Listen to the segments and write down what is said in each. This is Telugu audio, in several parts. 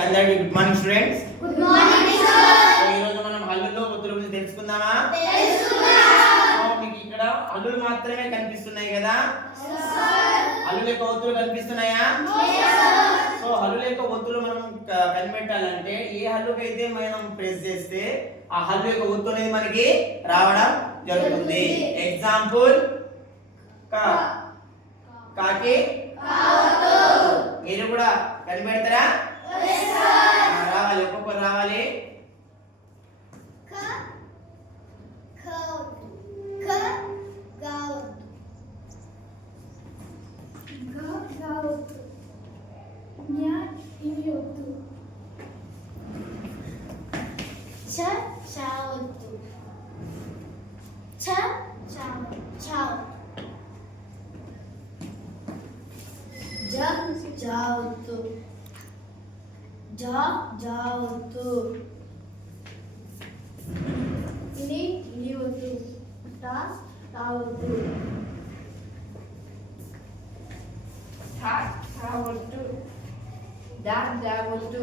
అందరికీ good morning students. Good morning sir. ఈ రోజు మనం హల్లులో ఒత్తుల గురించి తెలుసుకుందామా? మీకు ఇక్కడ హల్లులు మాత్రమే కనిపిస్తున్నాయి కదా? హల్లుల యొక్క ఒత్తులు కనిపిస్తున్నాయా? సో హల్లుల యొక్క ఒత్తులు మనం కనిపెట్టాలంటే ఏ హల్లుకైతే మనం ప్రెస్ చేస్తే ఆ హల్లు యొక్క ఒత్తు అనేది మనకి రావడం జరుగుతుంది. ఎగ్జాంపుల్ కాకి మీరు కూడా కనిపెడతారా? రావాలి, ఒక్కొక్కరు రావాలి. జావతు ini వద్దు తావద్దు తావద్దు దావద్దు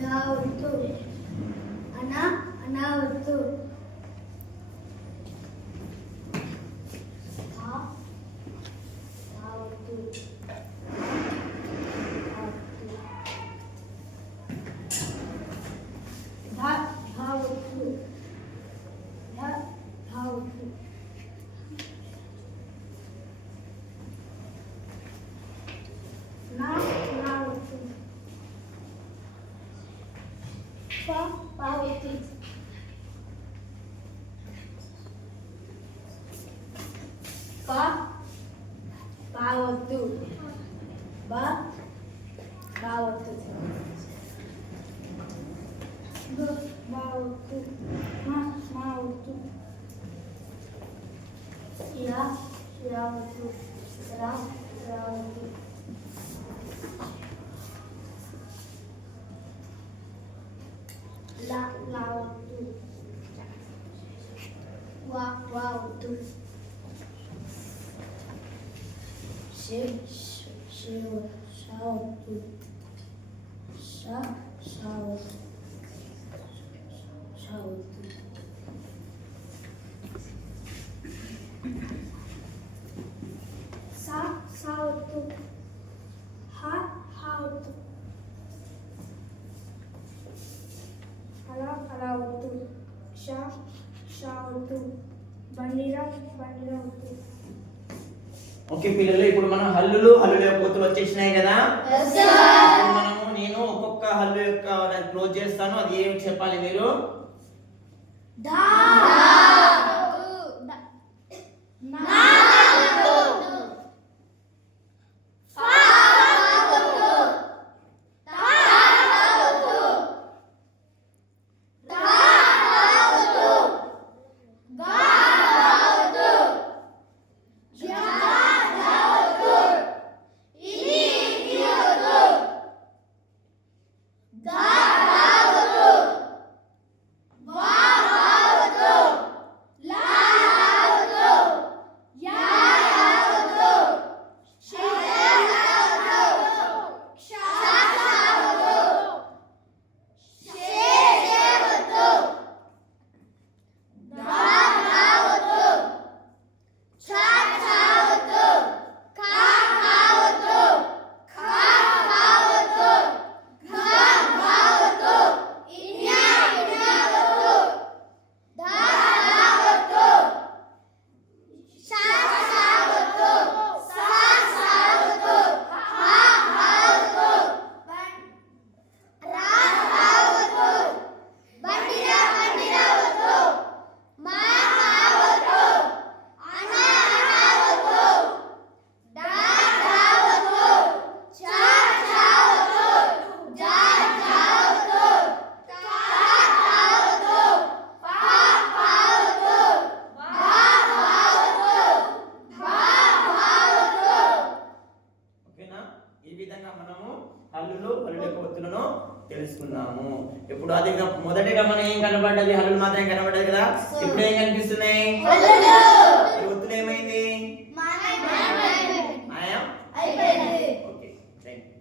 దావద్దు అనావద్దు పావత్తు బావత్తు బావత్తు మావత్తు రావత్తు రావత్తు లావత్తు వావత్తు షావత్తు షావత్తు సావత్తు హావత్తు అలావత్తు షావత్తు బండిరావత్తు. ఓకే పిల్లలు, ఇప్పుడు మనం హల్లుల యొక్క ఒత్తులు వచ్చేసినాయి కదా? నేను ఒక్కొక్క హల్లు యొక్క క్లోజ్ చేస్తాను, అది ఏమి చెప్పాలి మీరు? తెలుసుకున్నాము. ఇప్పుడు అది మొదటిగా మనం ఏం కనబడ్డది? హల్లులు మాత్రమే కనబడ్డది కదా. ఇప్పుడు ఏం కనిపిస్తున్నాయి? ఒత్తులు ఏమైంది? మాయం అయిపోయింది. ఓకే. రైట్